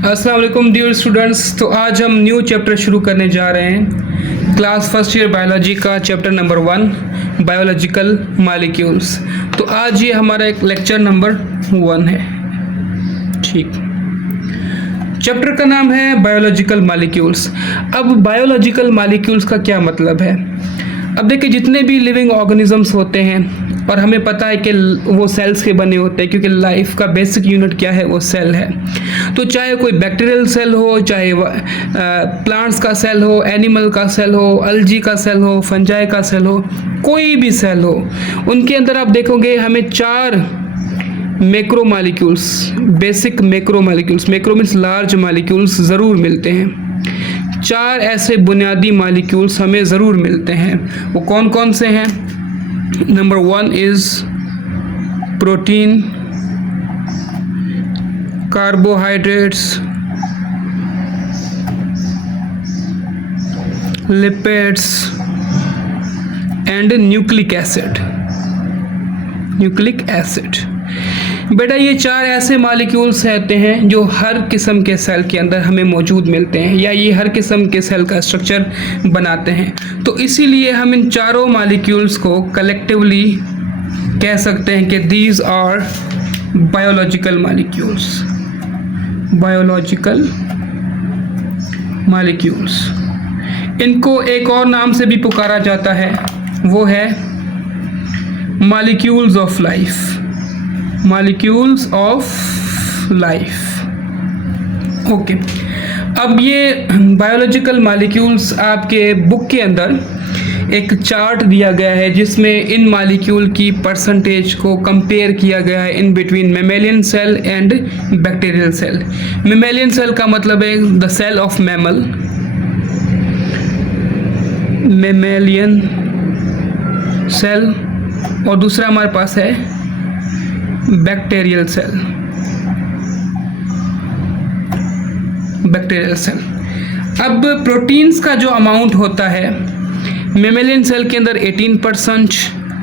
अस्सलाम वालेकुम dear students. तो आज हम न्यू चैप्टर शुरू करने जा रहे हैं क्लास फर्स्ट ईयर बायोलॉजी का चैप्टर नंबर 1 बायोलॉजिकल मॉलिक्यूल्स। तो आज ये हमारा एक लेक्चर नंबर 1 है। ठीक, चैप्टर का नाम है बायोलॉजिकल मॉलिक्यूल्स। अब बायोलॉजिकल मॉलिक्यूल्स का क्या मतलब है? अब देखिए, जितने भी लिविंग ऑर्गेनिजम्स होते हैं और हमें पता है कि वो सेल्स के बने होते हैं, क्योंकि लाइफ का बेसिक यूनिट क्या है, वो सेल है। तो चाहे कोई बैक्टीरियल सेल हो, चाहे प्लांट्स का सेल हो, एनिमल का सेल हो, अल्जी का सेल हो, फंजाई का सेल हो, कोई भी सेल हो, उनके अंदर आप देखोगे हमें 4 macro molecules, basic macro molecules, macro means large molecules ज़रूर मिलते हैं। 4 ऐसे बुनियादी मॉलिक्यूल्स हमें ज़रूर मिलते हैं। वो कौन कौन से हैं? Number 1 is protein, carbohydrates, lipids and nucleic acid. Nucleic acid बेटा, ये 4 ऐसे मॉलिक्यूल्स रहते हैं जो हर किस्म के सेल के अंदर हमें मौजूद मिलते हैं, या ये हर किस्म के सेल का स्ट्रक्चर बनाते हैं। तो इसीलिए हम इन चारों मॉलिक्यूल्स को कलेक्टिवली कह सकते हैं कि these are biological molecules. Biological molecules, इनको एक और नाम से भी पुकारा जाता है, वो है molecules of life. Molecules of life. Okay, अब ये बायोलॉजिकल मॉलिक्यूल्स आपके बुक के अंदर एक चार्ट दिया गया है, जिसमें इन मॉलिक्यूल की परसेंटेज को कंपेयर किया गया है in between mammalian cell and bacterial cell. Mammalian cell का मतलब है the cell of mammal, mammalian cell, और दूसरा हमारे पास है बैक्टीरियल सेल। Bacterial cell. अब प्रोटीन्स का जो अमाउंट होता है, मेमेलियन सेल के अंदर 18%,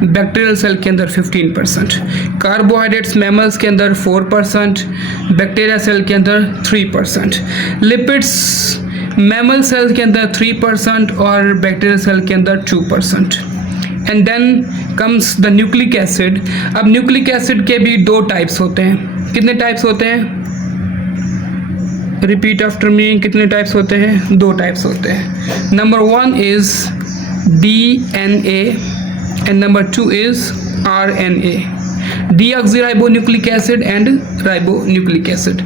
बैक्टीरियल सेल के अंदर 15%, कार्बोहाइड्रेट्स मैमल्स के अंदर 4%, बैक्टीरिया सेल के अंदर 3%, लिपिड्स मैमल सेल के अंदर 3% और बैक्टीरियल सेल के अंदर 2%। And then comes the nucleic acid. अब न्यूक्लिक एसिड के भी 2 टाइप्स होते हैं। कितने टाइप्स होते हैं? रिपीट आफ्टर मी, कितने टाइप्स होते हैं? 2 टाइप्स होते हैं। Number 1 is DNA and number 2 is RNA, deoxyribonucleic acid and ribonucleic acid.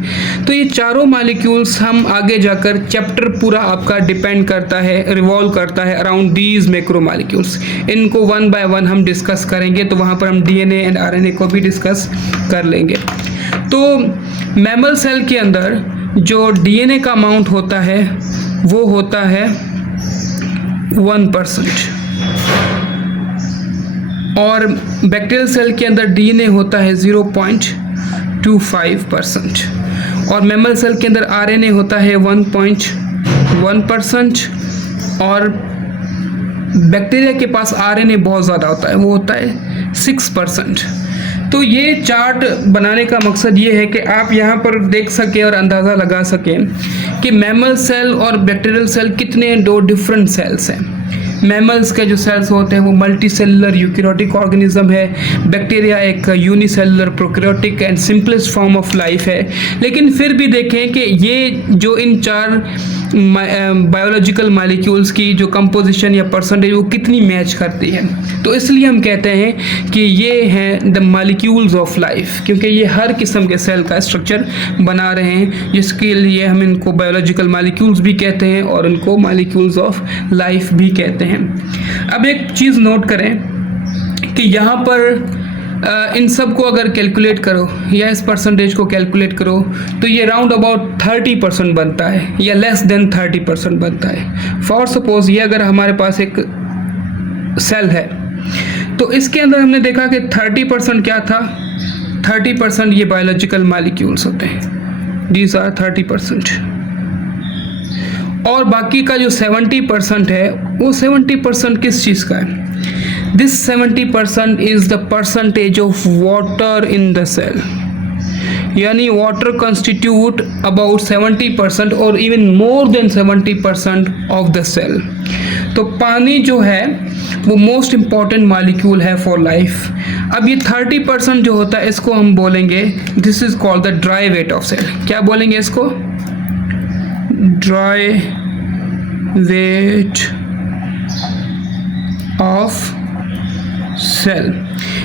तो ये चारों मॉलिक्यूल्स हम आगे जाकर चैप्टर पूरा आपका डिपेंड करता है, रिवॉल्व करता है अराउंड दीज मैक्रो मॉलिक्यूल्स। इनको 1 बाय 1 हम डिस्कस करेंगे, तो वहाँ पर हम DNA एंड RNA को भी डिस्कस कर लेंगे। तो मैमल सेल के अंदर जो DNA का अमाउंट होता है वो होता है 1%, और बैक्टीरियल सेल के अंदर DNA होता है 0.25%, और मैमल सेल के अंदर RNA होता है 1.1%, और बैक्टीरिया के पास RNA बहुत ज़्यादा होता है, वो होता है 6%। तो ये चार्ट बनाने का मकसद ये है कि आप यहाँ पर देख सकें और अंदाज़ा लगा सकें कि मैमल सेल और बैक्टीरियल सेल कितने 2 डिफरेंट सेल्स हैं। मैमल्स के जो सेल्स होते हैं वो मल्टी सेलुलर यूकैरियोटिक ऑर्गेनिज्म है, बैक्टीरिया एक unicellular prokaryotic and simplest form of life है। लेकिन फिर भी देखें कि ये जो इन 4 बायोलॉजिकल मॉलिक्यूल्स की जो कंपोजिशन या परसेंटेज वो कितनी मैच करती है। तो इसलिए हम कहते हैं कि ये हैं द मॉलिक्यूल्स ऑफ लाइफ, क्योंकि ये हर किस्म के सेल का स्ट्रक्चर बना रहे हैं, जिसके लिए हम इनको बायोलॉजिकल मॉलिक्यूल्स भी कहते हैं और इनको मॉलिक्यूल्स ऑफ लाइफ भी कहते हैं। अब एक चीज़ नोट करें कि यहाँ पर इन सब को अगर कैलकुलेट करो या इस परसेंटेज को कैलकुलेट करो तो ये राउंड अबाउट 30% बनता है, या लेस देन 30% बनता है। फॉर सपोज ये अगर हमारे पास एक सेल है, तो इसके अंदर हमने देखा कि 30% क्या था? 30% ये बायोलॉजिकल मॉलिक्यूल्स होते हैं, दीज आर 30%, और बाकी का जो 70% है वो 70% किस चीज़ का है? This 70% is the percentage of water in the cell. यानी वाटर कंस्टिट्यूट अबाउट 70% और even more than 70% of the cell. तो पानी जो है वो मोस्ट इम्पॉर्टेंट मॉलिक्यूल है फॉर लाइफ। अब ये 30% जो होता है इसको हम बोलेंगे, this is called the dry weight of cell. क्या बोलेंगे इसको? Dry weight of cell.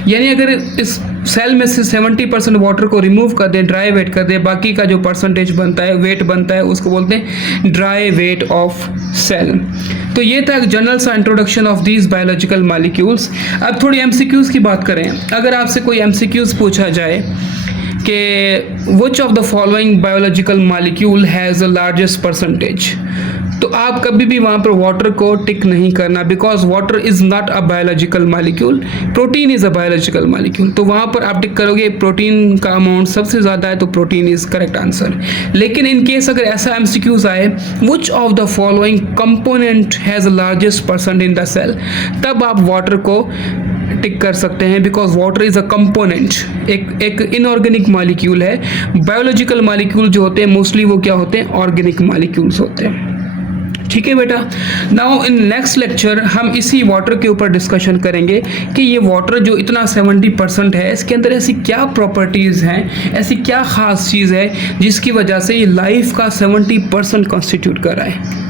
यानी अगर इस सेल में से 70% वाटर को रिमूव कर दें, ड्राई वेट कर दें, बाकी का जो परसेंटेज बनता है, वेट बनता है, उसको बोलते हैं ड्राई वेट ऑफ सेल। तो ये था जनरल सा introduction of these biological molecules. अब थोड़ी एमसीक्यूज़ की बात करें। अगर आपसे कोई एमसीक्यूज़ पूछा जाए कि विच of the following biological molecule has the largest percentage, तो आप कभी भी वहाँ पर वाटर को टिक नहीं करना, because water is not a biological molecule, protein is a biological molecule. तो वहाँ पर आप टिक करोगे प्रोटीन का अमाउंट सबसे ज़्यादा है, तो प्रोटीन इज़ करेक्ट आंसर। लेकिन इन केस अगर ऐसा एमसीक्यूज आए which of the following component has largest percent in the cell, तब आप वाटर को टिक कर सकते हैं, because water is a component, एक इनऑर्गेनिक मॉलिक्यूल है। बायोलॉजिकल मॉलिक्यूल जो होते हैं मोस्टली वो क्या होते हैं? ऑर्गेनिक मॉलिक्यूल्स होते हैं। ठीक है बेटा। नाउ इन नेक्स्ट लेक्चर हम इसी वाटर के ऊपर डिस्कशन करेंगे कि ये वाटर जो इतना 70% है, इसके अंदर ऐसी क्या प्रॉपर्टीज़ हैं, ऐसी क्या ख़ास चीज़ है जिसकी वजह से ये लाइफ का 70% कॉन्स्टिट्यूट कर रहा है।